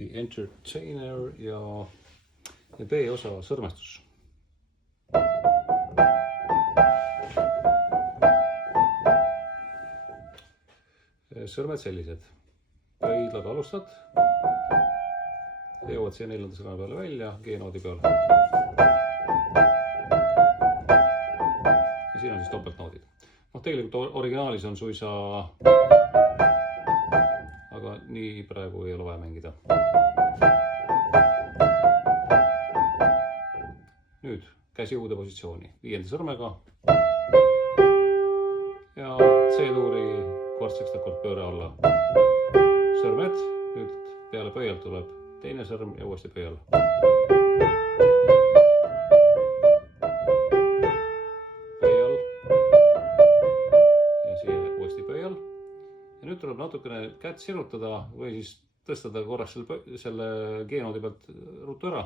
The Entertainer ja B osa sõrmestus. Sõrmed sellised. Pöidlaga alustad. Jõuad siia 4. sõrme peale välja, G-noodi peale. Ja siin on siis topeltnoodid. Tegelikult originaalis on suisa, aga nii praegu ei ole vaja mängida. Nüüd käsi uude positsiooni 5. sõrmega ja C-tuuri kvartsekstakord pööre alla. Sõrmed, nüüd peale pöialt tuleb teine sõrm ja uuesti pöial. Pöial ja siia uuesti pöial. Ja nüüd tuleb natukene kätt sirutada või siis tõstada korraks selle G-noodi pealt ruttu ära.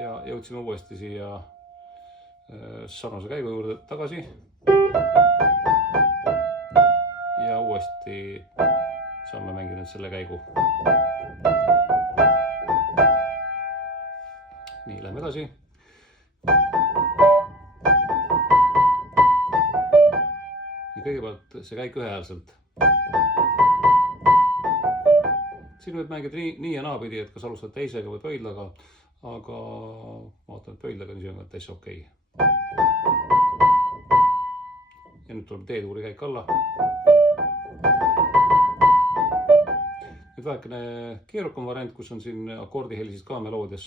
Ja jõudsime uuesti siia sarnase käigu juurde tagasi. Ja uuesti saame mängida selle käigu. Nii, lähme edasi. Kõigepealt see käik ühehäälselt. Siin võib mängida nii ja naapidi, et kas alustad teisega või pöidlaga, aga vaatan, et pöidlaga nii on täitsa okei. Ja nüüd tuleb D-tuuri käik alla. Nüüd vähekene keerukam variant, kus on siin akordihelisid ka meloodias.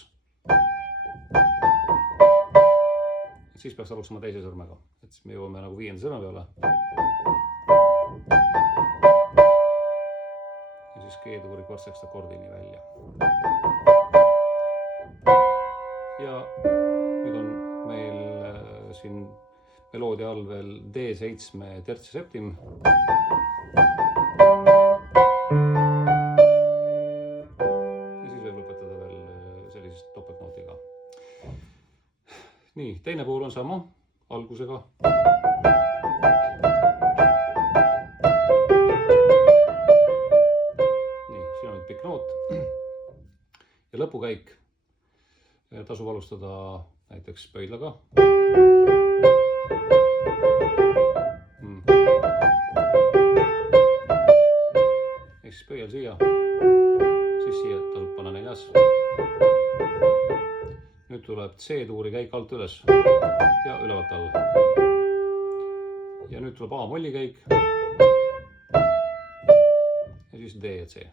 Siis peaks alustama teise sõrmega, et siis me jõuame nagu 5. sõrme peale. Ja siis G-tuuri kvartsekstakordini välja. Ja nüüd on meil siin meloodia all veel D7 terts ja septim. Ja siis võib lõpetada veel sellisest topeltnootiga. Nii, teine pool on sama algusega. Nii, siin on nüüd pikk noot. Ja lõpukäik tasub alustada näiteks pöidlaga. Ehk siis pöial siia, siis siia tasub panna 4. Nüüd tuleb C-tuuri käik alt üles ja ülevalt alla. Ja nüüd tuleb A-molli käik ja siis D ja C.